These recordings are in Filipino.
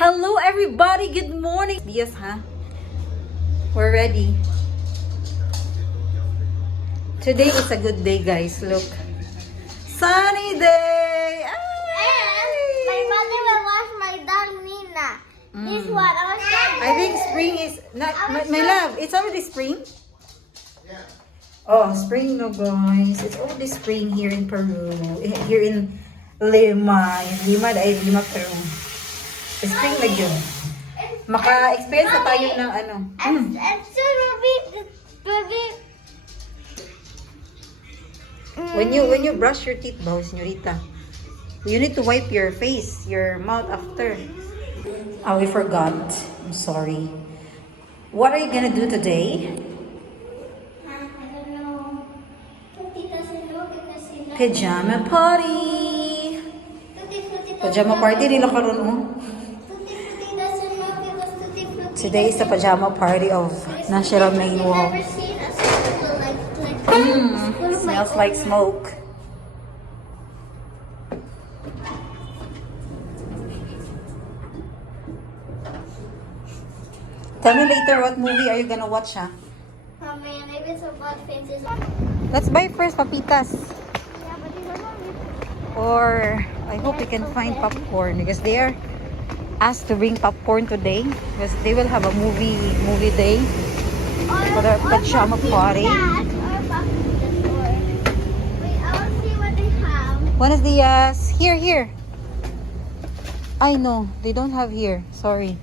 Hello everybody, good morning. Yes, huh? We're ready. Today is a good day, guys. Look. Sunny day. And my mother will wash my dog Nina. This one, I was I think spring is not my love. It's already spring. Oh, spring no guys. It's already spring here in Peru. Here in Lima. Lima dahil Lima, Peru. Spring na yun. Maka-experience na tayo ng ano. and soon will be When you brush your teeth, señorita, you need to wipe your face, your mouth after. Oh, we forgot. I'm sorry. What are you gonna do today? I don't know. Tutti doesn't know because he knows. Pajama party. Tutti Pajama party nila karon oh. Tutti doesn't know because Tutti Today is the pajama party of National Main Wall. never seen a circle like Smells like smoke. Tell me later what movie are you gonna watch, huh? Oh man, maybe it's about fences. Let's buy first papitas. Yeah, but you don't know. Or I hope we can find popcorn because they are asked to bring popcorn today because they will have a movie day for the pajama party. Wait, I want to see what they have. Buenos dias. Here. I know they don't have here. Sorry.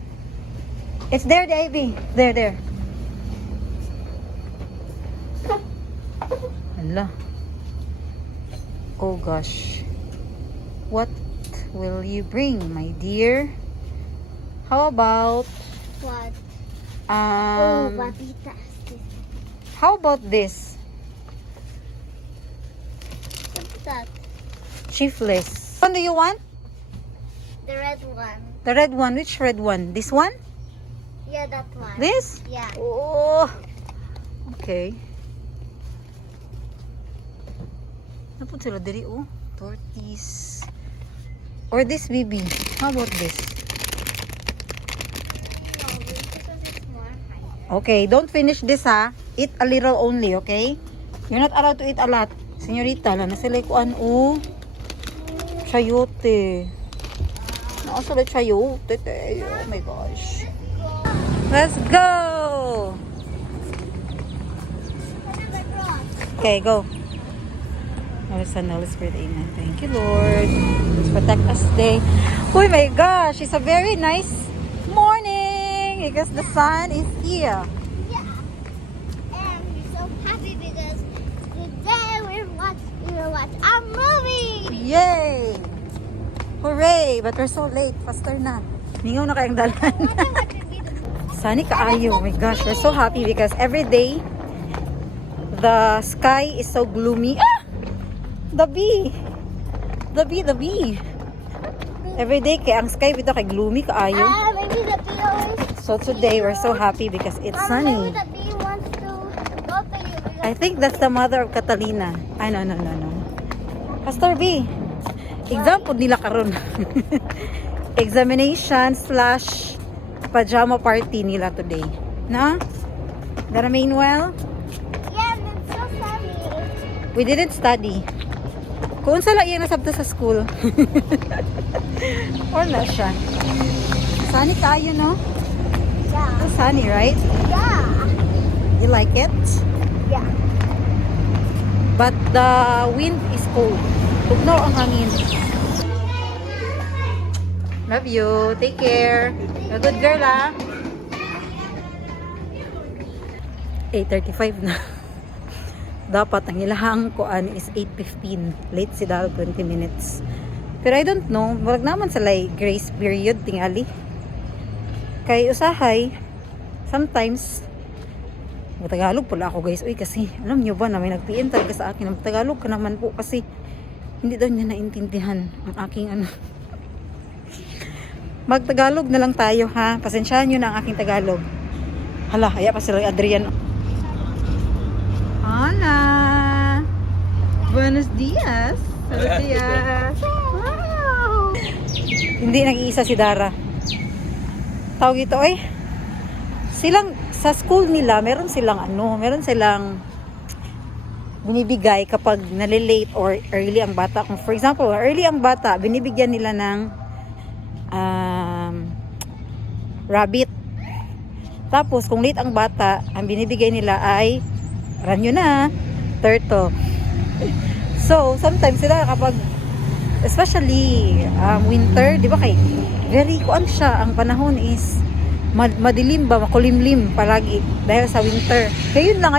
It's there, Davy. There. Hala. Oh gosh. What will you bring, my dear? How about What? um papitas. how about this? What's that? Chiefless. What do you want? The red one. The red one. Which red one? This one? Yeah, that one. This? Yeah. Oh. Okay. Napun sila diri oh. Tortis. Or this baby. How about this? No, because it's more higher. Okay, don't finish this ha. Eat a little only, okay? You're not allowed to eat a lot. Senyorita, na sila kuan oh. Chayote. Nasa sila chayote. Oh my gosh. Let's go! Okay, go. Holy Son, Holy Spirit, Amen. Thank you, Lord. Let's protect us today. Oh my gosh, it's a very nice morning because the sun is here. Yeah. And we're so happy because today we'll watch a movie. Yay! Hooray! But we're so late. Faster na. Ningaw na kayang dalan. What would be the Sunny kaayo. Oh my gosh, we're so happy because every day the sky is so gloomy. Ah! The bee. Every day kay ang sky bitaw kay gloomy kaayo. maybe the bee always. So today we're so happy because it's Maybe sunny. the bee wants to go to you because I think that's the mother of Catalina. Ay, no. Pastor B. Exam po nila karon. Examination / pajama party nila today. Na? Dara Manuel? yeah, and it's so sunny. We didn't study. Kung sala iyang nasabta sa school. Wala siya. Sunny kayo, no? Yeah. It's sunny, right? Yeah. You like it? Yeah. But the wind is cold. Tugnaw ang hangin. Love you. Take care. You're a good girl, ah. 8:35 na. Dapat ang ilahang kuan is 8:15. Late si Dal 20 minutes. Pero I don't know, wag naman sa grace period tingali. Kay usahay sometimes Tagalog pala ako guys. Uy kasi alam niyo ba na may nag-PM talaga sa akin. Tagalog ka naman po kasi hindi daw niya naintindihan ang aking ano. Mag-Tagalog na lang tayo ha. Pasensyahan niyo na ang aking Tagalog. Hala, haya pa sila Adrian. Hola! Buenos dias! Buenos dias! Wow! Hindi nag-iisa si Dara. tawag ito silang sa school nila meron silang binibigay kapag nalilate or early ang bata. Kung for example, early ang bata, binibigyan nila ng rabbit. Tapos, kung late ang bata, ang binibigay nila ay ranyo na, turtle. So, sometimes sila kapag, especially winter, di ba very kuan siya, ang panahon is madilim ba, makulimlim palagi dahil sa winter. Kaya yun lang,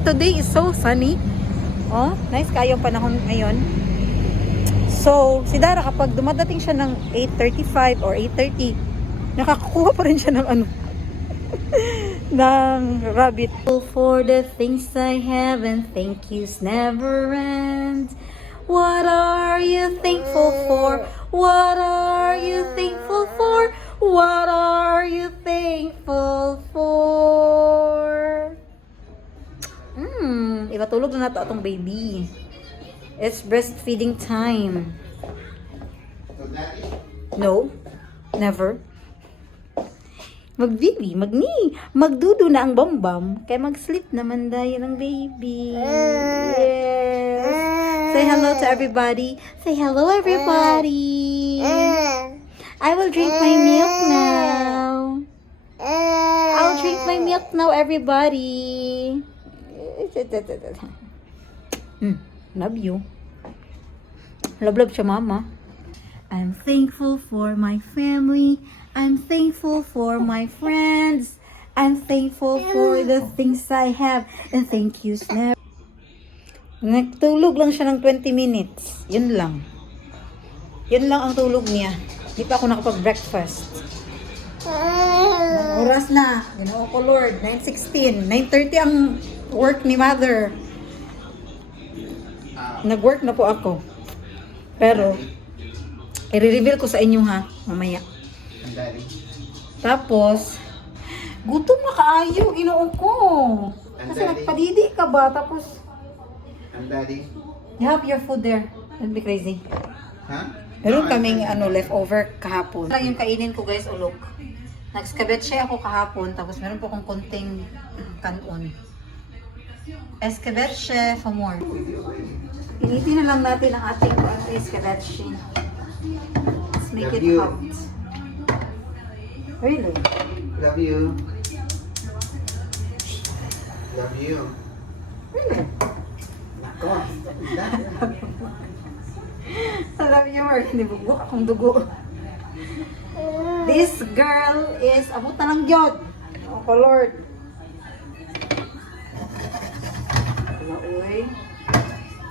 today is so sunny. Oh, nice kayo ang panahon ngayon. So, si Dara kapag dumadating siya ng 8:35 or 8:30, nakakakuha pa rin siya ng ng rabbit. For the things I have and thank yous never end. What are you thankful for? What are you thankful for? What are you thankful for? Ibatulog na nato atong baby. It's breastfeeding time. No, never. Magdudo na ang bambam, kaya mag-sleep naman dahil ng baby. Yes. Say hello to everybody. Say hello, everybody. I will drink my milk now. I'll drink my milk now, everybody. Love you. Love siya, mama. I'm thankful for my family. I'm thankful for my friends. I'm thankful for the things I have. And thank you, Snap. Nagtulog lang siya ng 20 minutes. Yun lang. Yun lang ang tulog niya. Di pa ako nakapag-breakfast. Oras na. Ginoo ko, Lord. 9:16. 9:30 ang work ni Mother. Nag-work na po ako. Pero, i-reveal ko sa inyo ha, mamaya. Tapos, gutom na kaayo, ginoo ko. Kasi nagpadidi ka ba? Tapos, you have your food there. Don't be crazy. Huh? Meron kaming leftover kahapon. Lang yung kainin ko guys, ulok. Nag-escabeche ako kahapon, tapos meron po akong konting kanon. Escabeche for more. Initin na lang natin ang ating escabeche. Let's make Love it you. hot. Really? Love you. Love you. Really? Nako. Alam niyo, Mark, nibugok akong dugo. This girl is abot na lang yun. Oh, Lord. Wala, uy.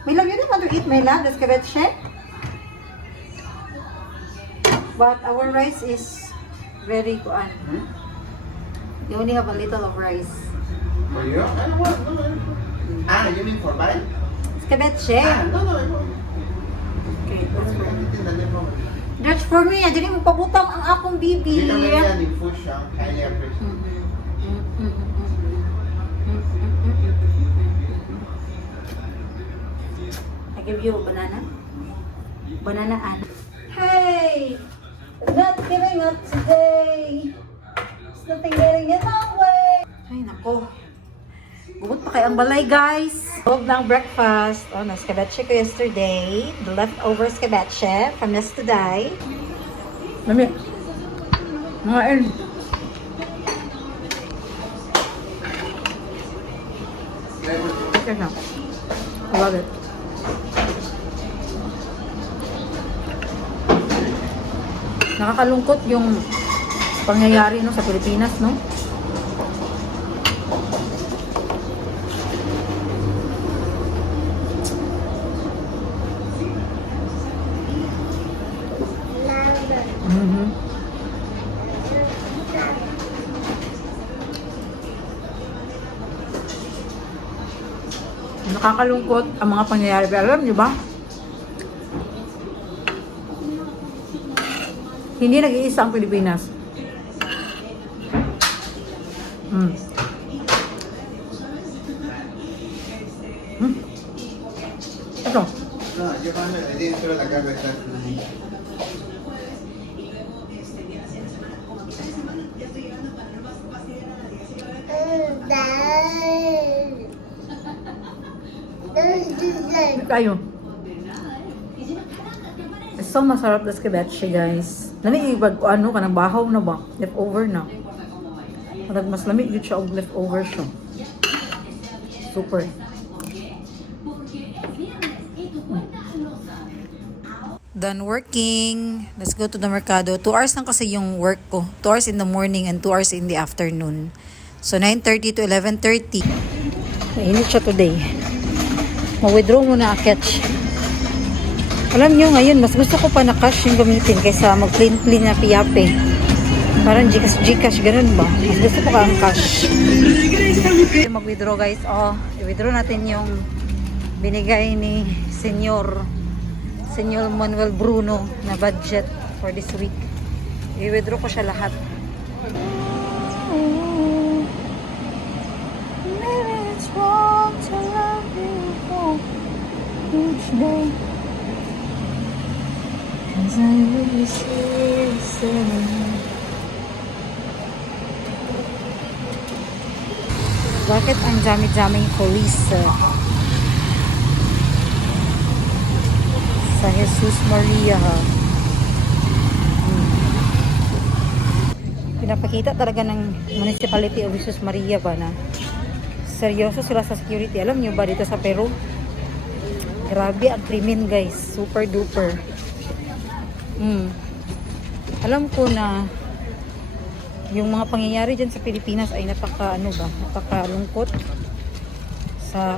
May love, you don't want to eat my land, escabeche? But our rice is very good. You only have a little of rice. For you? I don't want. You mean for mine? Escabeche. No. Okay, that's for me. Dili mo pabutang ang akong bibi. Dito na yan, yung food siya. Highly appreciate. I give you a banana. Banana and hey, not giving up today. There's nothing getting in my way. Ay nako. Bukod pa kay ang balay guys. Huwag ng breakfast. Oh, na-escabeche ko yesterday. The leftover escabeche from yesterday. Mami. Mga end. Okay na. I love it. Nakakalungkot yung pangyayari no sa Pilipinas, no? Nakakalungkot ang mga pangyayari. Pero alam nyo ba? Hindi nag-iisa ang Pilipinas. Ito. No, yo cuando le di solo la carne está. Kayo. So masarap das kibeche guys. Lami ibag ano kanang bahaw na ba? Leftover na. Mas lami gyud siya og leftover siya. Super. Done working. Let's go to the mercado. 2 hours lang kasi yung work ko. 2 hours in the morning and 2 hours in the afternoon. So 9:30 to 11:30. Mainit siya today. Ma-withdraw muna catch. Alam nyo ngayon, mas gusto ko pa na cash yung gamitin kaysa mag-clean na piyape. Parang Gcash, ganun ba? Mas gusto ko ka ang cash. Mag-withdraw guys. Oh, i-withdraw natin yung binigay ni Senyor Manuel Bruno na budget for this week. I-withdraw ko siya lahat. Maybe it's wrong to love you each day. As I really say, bakit ang dami-daming police sa Jesus Maria ha? Pinapakita talaga ng municipality of Jesus Maria ba na seryoso sila sa security. Alam nyo ba dito sa Peru, grabe ang krimen guys, super duper. Alam ko na yung mga pangyayari dyan sa Pilipinas ay napakalungkot sa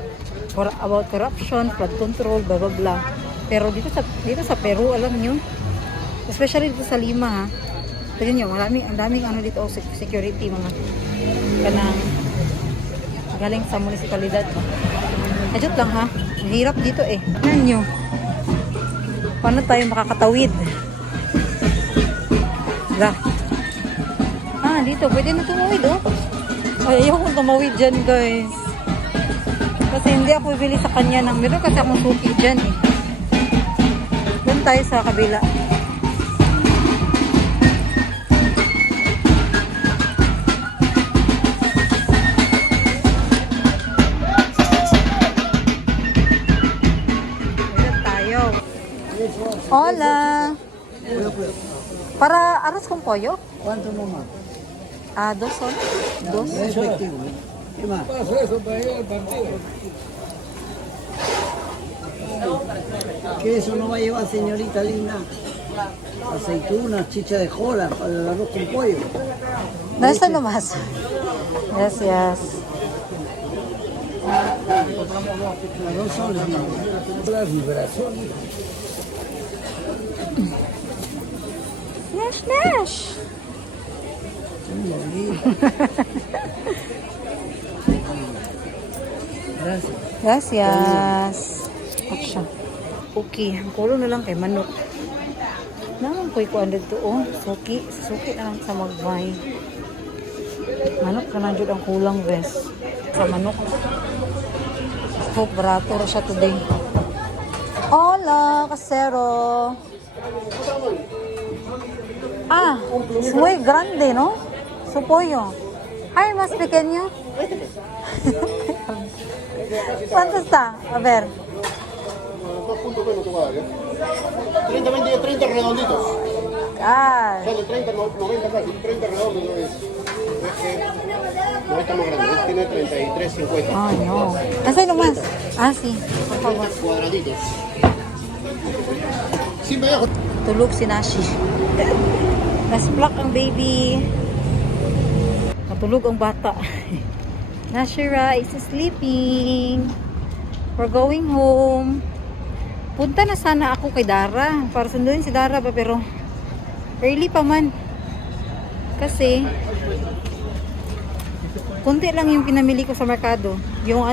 about corruption, flood control, blah blah blah. Pero dito sa Peru, alam nyo, especially dito sa Lima ha, tignan nyo, ang daming dito security, mga kanang galing sa munisipalidad. Ajot lang ha, mahirap dito eh. Tignan nyo, paano tayo makakatawid? Dito, pwede na tumawid, oh. Ay, ayaw kong tumawid dyan, guys. Kasi hindi ako bibili sa kanya ng meron kasi akong suki dyan, eh. Doon tayo sa kabila. Doon tayo. Hola! Para arroz con pollo? ¿Cuánto nomás? Dos son. Dos. Efectivo. ¿Qué más? Queso no va a llevar, señorita linda. Aceitunas, chicha de jora para el arroz con pollo. No, eso nomás. Gracias. Arroz soles, ¿no? La vibración. Nash! Gracias. Gracias. Aksya. Okay, ang kulo na lang kay manok. Naman ko'y kuan dito, oh. Suki na lang sa magbay. Manok ka na dyan ang kulang, bes. Sa manok. Hope barato ra siya today. Hola, kasero. Es muy grande, ¿no? Su pollo. Ay, más pequeño. ¿Cuánto está? A ver. 30 redonditos. Sale 30, 90 casi, 30 redondos no es. No está más grande, tiene 33, 50. Ay, no. ¿Hace nomás? Sí, por favor. Cuadraditos. Sí, me dejo. Tulog si Nashi. Nasplak ang baby. Natulog ang bata. Nashira is sleeping. We're going home. Punta na sana ako kay Dara para sunduin si Dara pa, pero early pa man. Kasi kunti lang yung pinamili ko sa merkado. Yung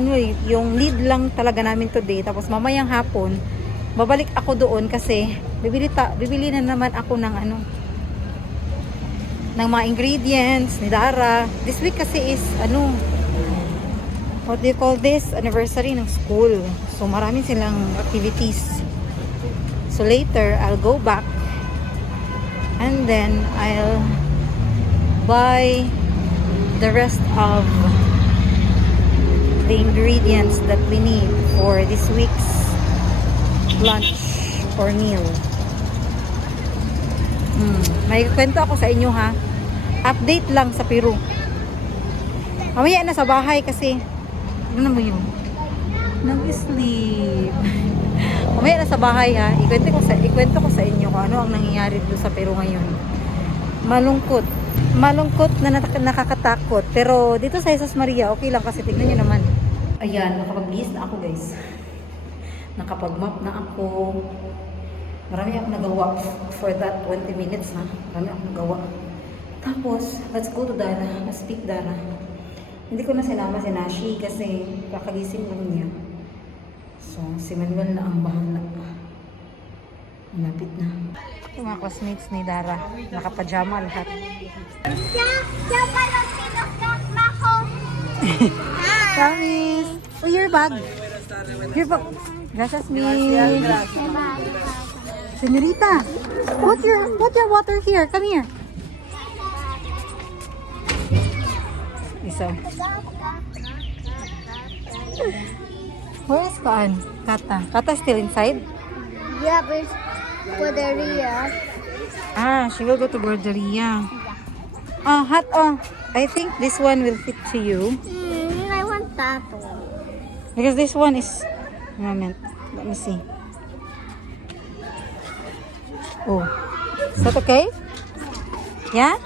yung lead lang talaga namin today. Tapos mamayang hapon babalik ako doon kasi bibili na naman ako ng ng mga ingredients ni Dara. This week kasi is what do you call this? Anniversary ng school. So marami silang activities. So later I'll go back and then I'll buy the rest of the ingredients that we need for this week's lunch or meal. May kwento ako sa inyo ha. Update lang sa Peru. Mamaya na sa bahay kasi ano mo yun? Nag-sleep. Mamaya na sa bahay ha. Ikwento ko sa inyo kung ano ang nangyayari dito sa Peru ngayon. Malungkot na nakakatakot. Pero dito sa Jesus Maria, okay lang kasi tignan nyo naman. Ayan, nakapag-list na ako guys. Nakapag-map na ako. Marami akong nagawa for that 20 minutes na. Marami akong nagawa. Tapos, let's go to Dara. Let's pick Dara. Hindi ko na sinama si Nashi kasi kakagising lang niya. So, si Manuel na ang bahala. Malapit na. Yung mga classmates ni Dara, nakapajama lahat. Kamis! Oh, your bag! Your bag! Gracias, Miss! Señorita! Put your water here! Come here! Isa. Where is Kaan? Kata. Kata still inside? Yeah, but it's Guarderia. Ah, she will go to Guarderia. Oh, hot. Oh, I think this one will fit to you. I want that one. Because this one is... Moment. Let me see. Oh. Is that okay? Yeah?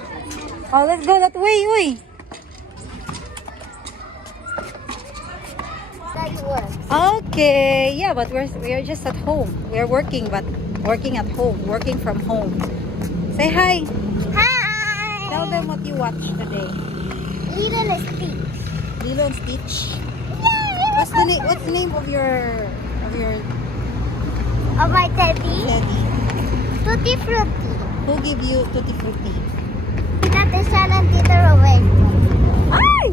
Oh, let's go that way. Uy. That one. Okay. Yeah, but we're just at home. We're working, but working at home. Working from home. Say hi. Hi! Tell them what you watched today. Little Stitch. Lilo and Stitch. Yay! What's the name of your Of my teddy? teddy? Tutti Frutti. Who give you Tutti Frutti? That is San and Tito Rowan. Ay!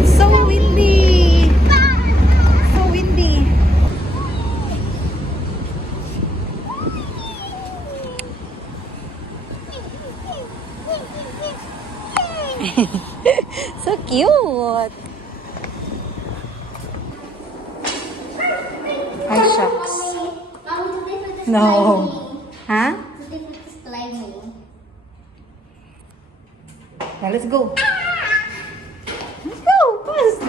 It's so windy. So windy. So cute. Ay, shucks. No. Huh? Tutti Frutti slimy. Now let's go. Let's go. Fast.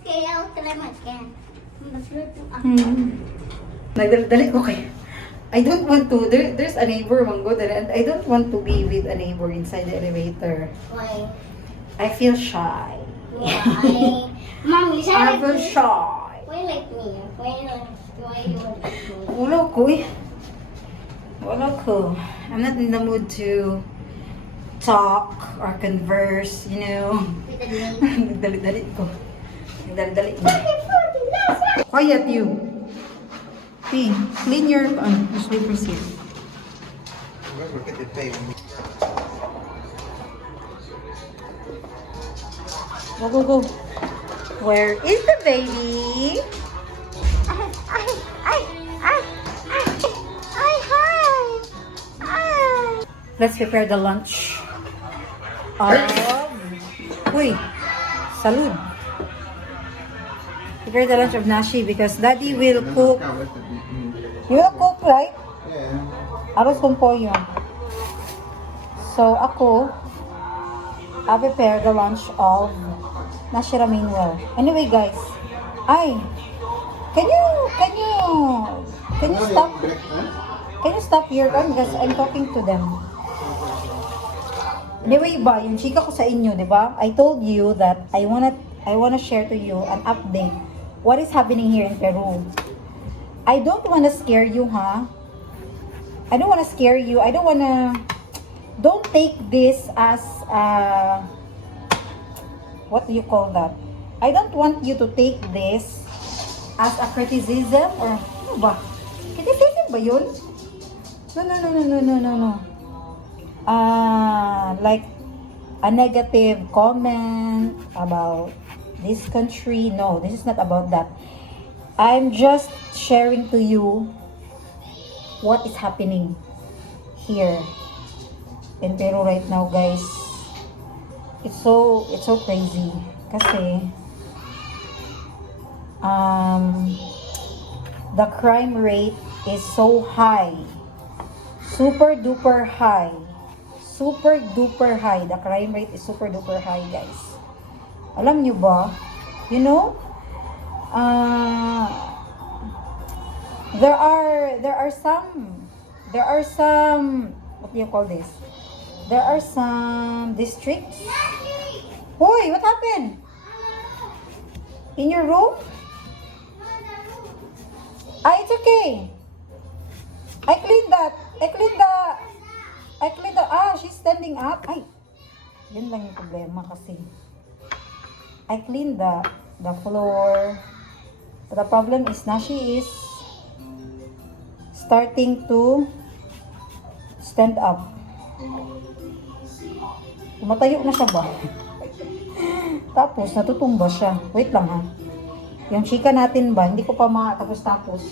Okay, I'll try my can. Nagdali ko kay. I don't want to. There's a neighbor Manggo and I don't want to be with a neighbor inside the elevator. Why? I feel shy. Why? Mom, you I said feel like me. shy. Why like me? Why you want like me? Wala ko eh. Wala ko. I'm not in the mood to talk or converse, you know. With the name. Nagdali-dali ko. Nagdali-dali ko. Quiet you. Hey, clean your slippers here. Go, go, go. Where is the baby? Let's prepare the lunch of... Uy, salud. Prepare the lunch of Nashi because Daddy will cook. You will cook, right? Arroz con pollo. So, ako, I'll prepare the lunch of Nashi Raminwell. Anyway, guys, can you stop? Can you stop your gun because I'm talking to them. Anyway ba, yung chika ko sa inyo, di ba? I told you that I wanna share to you an update. What is happening here in Peru? I don't wanna scare you, ha? I don't wanna scare you. Don't take this as what do you call that? I don't want you to take this as a criticism or ano ba? Criticism ba yun? No. Like a negative comment about this country. No, this is not about that. I'm just sharing to you what is happening here in Peru right now, guys. It's so crazy kasi the crime rate is so high. Super duper high. Super duper high. The crime rate is super duper high, guys. Alam nyo ba? You know? There are some what do you call this? There are some districts. Hoy, what happened? In your room? It's okay. I cleaned that. She's standing up. Ay, yun lang yung problema kasi. I cleaned the floor. But the problem is now she is starting to stand up. Tumatayo na siya ba? Tapos, natutumba siya. Wait lang ha. Yung chika natin ba, hindi ko pa matapos-tapos.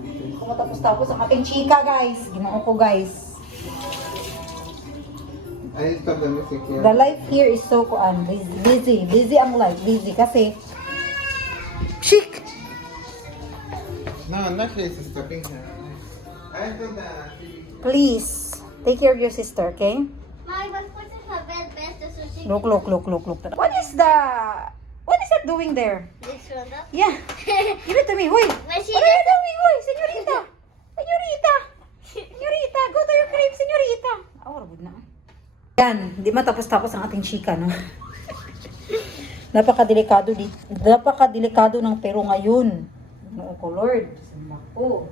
Hindi ko matapos-tapos ang ating chika, guys. Ginoo ko, guys. The life here is so busy. Busy ang life. Busy kasi chic! No, Natalie is stopping her. I thought that. Please, take care of your sister, okay? My was putting her bed so she Look. What is that doing there? this one up. Yeah. Give it to me. Hoy. When she What are you doing? Hoy, senyorita. Senyorita, go to your crib, senyorita. Good na. Yan, hindi matapos-tapos ang ating chika, no? Napakadelikado ng Peru ngayon. Noo ko, Lord. Naku.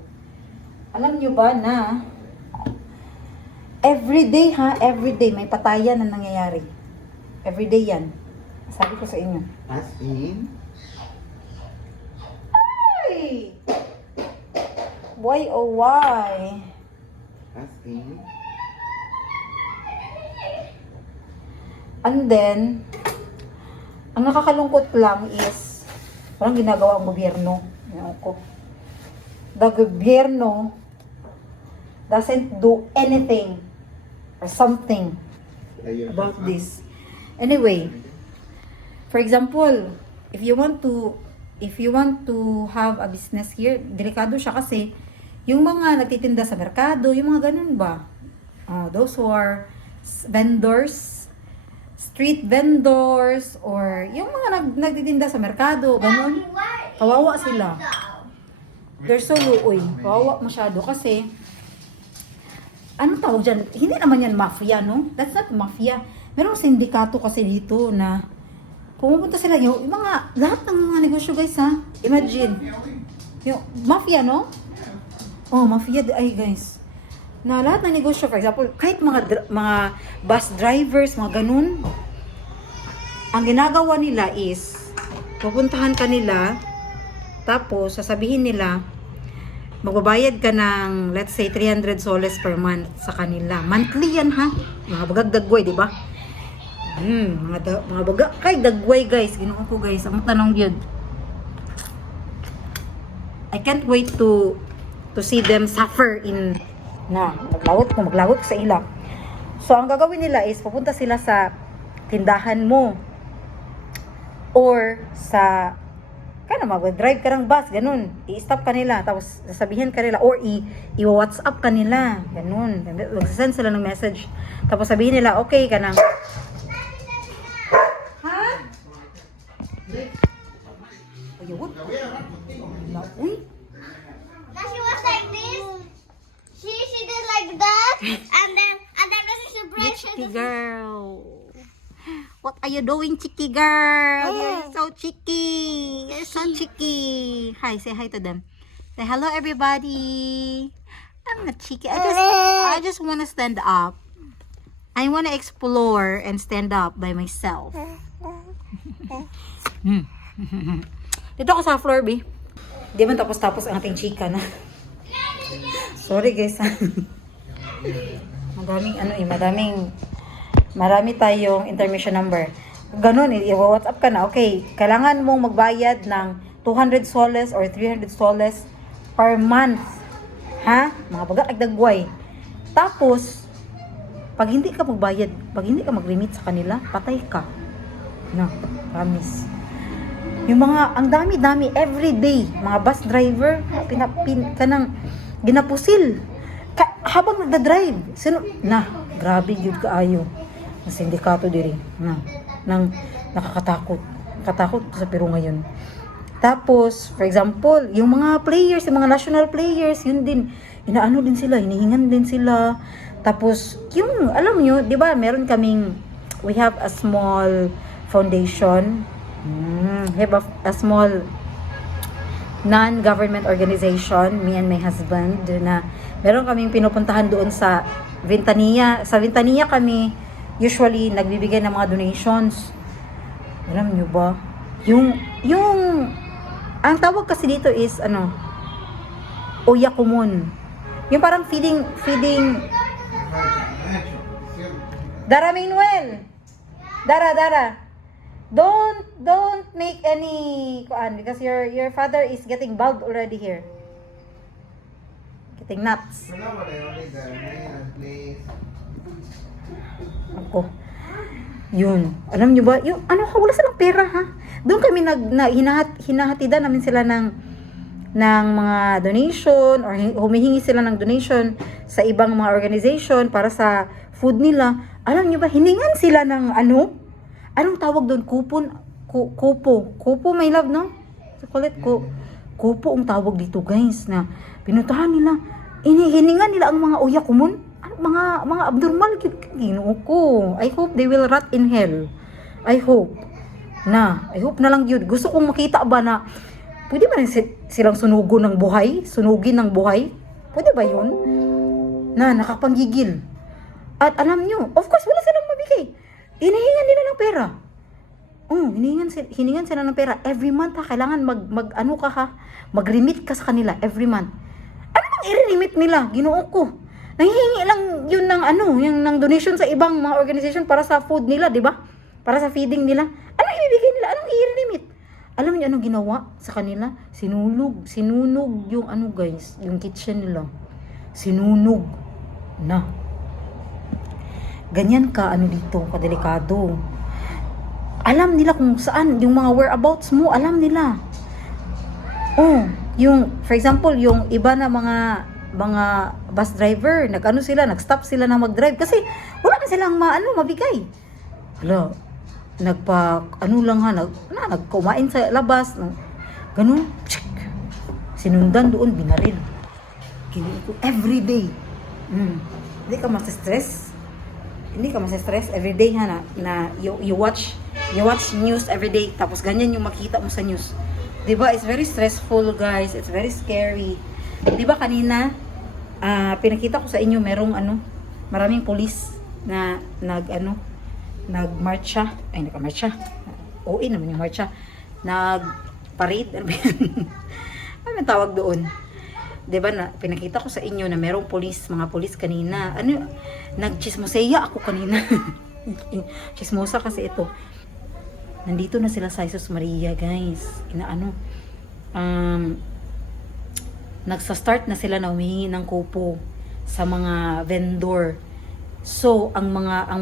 Alam nyo ba na everyday may patayan na nangyayari. Everyday yan. Sabi ko sa inyo. As in? Ay! Why oh why? As in? And then, ang nakakalungkot lang is walang ginagawa ang gobyerno. Yan ko. The gobyerno doesn't do anything or something about this. Anyway, for example, if you want to have a business here, delikado siya kasi yung mga nagtitinda sa merkado, yung mga ganun ba? Those who are vendors, street vendors, or yung mga nagtitinda sa merkado, ganun, kawawa sila. They're so luoy. Kawawa masyado kasi ano tawag dyan? Hindi naman yan mafia, no? That's not mafia. Merong sindikato kasi dito na pumupunta sila yung mga, lahat ng mga negosyo, guys, ha? Imagine. Yung mafia, no? Mafia, ay, guys. Na lahat ng negosyo, for example, kahit mga bus drivers, mga ganun, ang ginagawa nila is, pupuntahan ka nila, tapos sasabihin nila, magbabayad ka ng, let's say, 300 soles per month sa kanila. Monthly yan, ha? Mga bagag dagway, di ba? Mga bagag, kay dagway, guys. Ginoo ko, guys. Ang tanong yun. I can't wait to see them suffer in, maglawot sa ila. So, ang gagawin nila is, pupunta sila sa tindahan mo. Or sa mag-drive ka ng bus, ganun. I-stop ka nila, tapos sasabihin ka nila, or i-WhatsApp ka nila, ganun. Mag-send sila ng message. Tapos sabihin nila, okay ka nang. Ha? Ayun. Uy. Now she was like this. She did like that, and then this is the brush. Cheeky girl. What are you doing, cheeky girl? You're so cheeky. You're so cheeky. Hi, say hi to them. Say hello, everybody. I'm not cheeky. I just want to stand up. I want to explore and stand up by myself. Dito ako sa floor, B. Di man tapos-tapos ang ating chika na. Sorry, guys. Marami tayong intermission number. Ganun, i-WhatsApp ka na. Okay, kailangan mong magbayad ng 200 soles or 300 soles per month. Ha? Mga baga, agdagway. Tapos, pag hindi ka magbayad, pag hindi ka mag-limit sa kanila, patay ka. No, promise. Yung mga, ang dami-dami, everyday, mga bus driver, kanang ginapusil. Habang nagda-drive, grabe yun kaayo. Ang sindikato diri, nang nakakatakot. Katakot sa Peru ngayon. Tapos, for example, yung mga players, yung mga national players, yun din, inaano din sila, hinihingan din sila. Tapos, yung, alam nyo, di ba, we have a small foundation, have a small non-government organization, me and my husband, na meron kaming pinupuntahan doon sa Ventania. Sa Ventania kami, usually, nagbibigay ng mga donations. Alam nyo ba? Ang tawag kasi dito is, Oya Kumon. Yung parang feeding, Dara Manuel! Dara! Don't make any because your father is getting bald already here. Getting nuts. Ako. Yun. Alam nyo ba? Wala silang pera ha. Doon kami hinahatidan namin sila ng mga donation or humihingi sila ng donation sa ibang mga organization para sa food nila. Alam nyo ba? Hiningan sila ng anong tawag doon? Kupo, my love, no? Chocolate, kupo ang tawag dito, guys, na pinuntahan nila. Hiningan nila ang mga Oya Kumon. Mga abnormal, Ginoo ko. I hope they will rot in hell. I hope na lang yun. Gusto kong makita ba na pwede ba rin silang sunugin ng buhay? Pwede ba yun? Na nakapanggigil. At alam nyo, of course, wala silang mabigay. Hinihingan nila ng pera. Hiningan sila ng pera. Every month ha, kailangan mag-remit ka sa kanila every month. Ano bang i-remit nila? Ginoo ko. Nanghihingi lang yun ng donation sa ibang mga organization para sa food nila, di ba? Para sa feeding nila. Ano ibibigay nila? Anong i-remit? Alam niyo anong ginawa sa kanila? Sinunog yung guys, yung kitchen nila. Sinunog na. Ganyan ka dito, kadelikado. Alam nila kung saan, yung mga whereabouts mo, alam nila. For example, yung iba na mga bus driver, nag-stop sila na mag-drive kasi wala na silang mabigay. Nagkumain sa labas, ganun, sinundan doon, binaril. Everyday. Hindi ka ma-stress everyday na you watch news everyday, tapos ganyan yung makita mo sa news. Diba? It's very stressful, guys. It's very scary. Diba kanina, pinakita ko sa inyo, maraming police na nagmarcha. OA naman yung marcha. Nag-parade. Ano tawag doon? Diba pinakita ko sa inyo na merong mga police kanina. Nagchismoseya ako kanina. Chismosa kasi ito. Nandito na sila sa Jesus Maria, guys. Nagsa-start na sila na humihingi ng kupo sa mga vendor. So, ang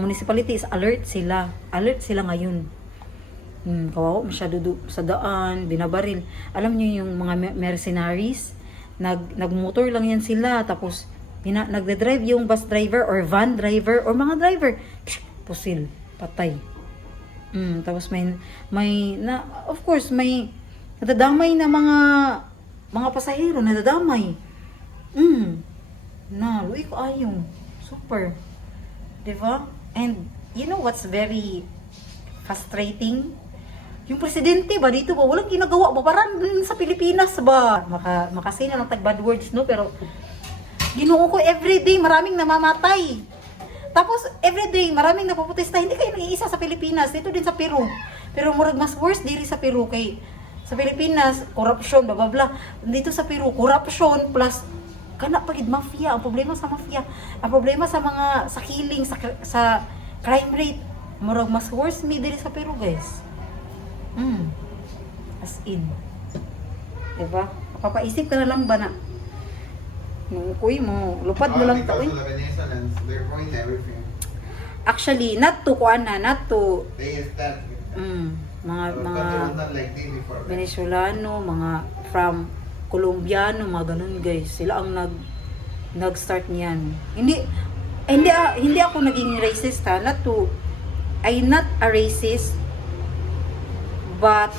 municipality is alert sila. Alert sila ngayon. Kawawa masyado sa daan, binabaril. Alam niyo yung mga mercenaries, nagmotor lang yan sila, tapos nagde-drive yung bus driver or van driver or mga driver. Pusil, patay. Tapos of course, may nadadamay na mga pasahero, nadadamay. Luwi ko ayong. Super. Diba? And, you know what's very frustrating? Yung presidente ba, dito ba, walang ginagawa ba? Parang sa Pilipinas ba? Makasina ng tag-bad words, no? Pero, Ginoo ko, everyday, maraming namamatay. Tapos, everyday, maraming napuputista. Hindi kayo nag-iisa sa Pilipinas. Dito din sa Peru. Pero murag mas worse diri sa Peru kay sa Pilipinas, corruption, blah blah blah. Dito sa Peru, corruption plus pagid mafia. Ang problema sa mafia, ang problema sa killing, sa crime rate, murag mas worse diri sa Peru, guys. As in. Diba? Papaisip ka na lang ba na kuy mo, lupad mo lang because taoy. of the Venezuelans, they're going everything. Actually, not to They start Mga But mga it was not like this before. Venezuelano, mga from Colombiano, mga ganun guys. Sila ang nag-start niyan. Hindi ako naging racist ha. I'm not a racist, but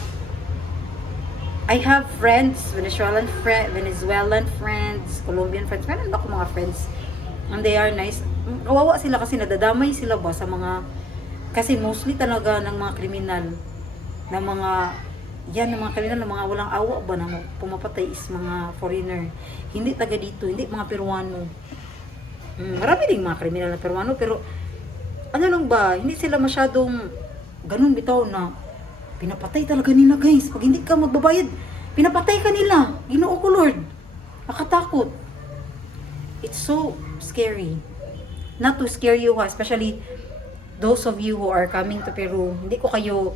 I have friends, Venezuelan friends, Colombian friends. Meron ako mga friends. And they are nice. Kawawa sila kasi nadadamay sila ba sa mga, kasi mostly talaga ng mga kriminal, ng mga kriminal, ng mga walang awa ba na pumapatay is mga foreigner. Hindi taga dito, hindi mga Peruano. Marami ding mga kriminal na Peruano, pero ano lang ba, hindi sila masyadong ganun bitaw na pinapatay talaga nila guys. Pag hindi ka magbabayad, pinapatay ka nila. Ginoo ko Lord. Nakatakot. It's so scary. Not to scare you ha, especially those of you who are coming to Peru. Hindi ko kayo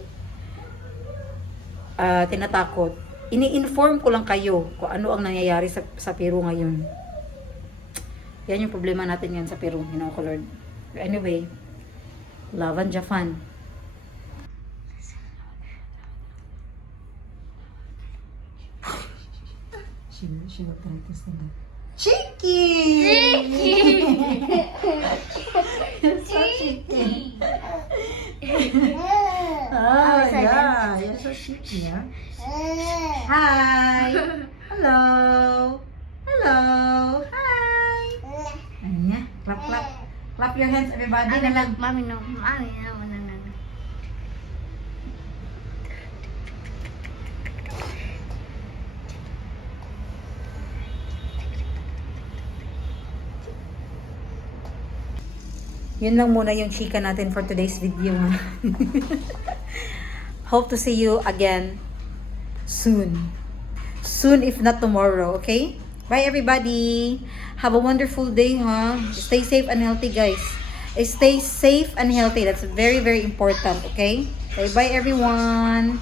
tinatakot. Ini-inform ko lang kayo kung ano ang nangyayari sa Peru ngayon. Yan yung problema natin ngayon sa Peru. Ginoo ko Lord. Anyway, Laban Japan. She will try to stand up. Cheeky! You're so cheeky. Oh, yeah. You're so cheeky, yeah? Hi! Hello! Hello! Hi! Ayan niya. Clap, clap. Clap your hands, everybody. Mommy, no. Yun lang muna yung chika natin for today's video. Hope to see you again soon. Soon if not tomorrow, okay? Bye everybody. Have a wonderful day, huh? Stay safe and healthy, guys. Stay safe and healthy. That's very, very important, okay? Bye-bye everyone.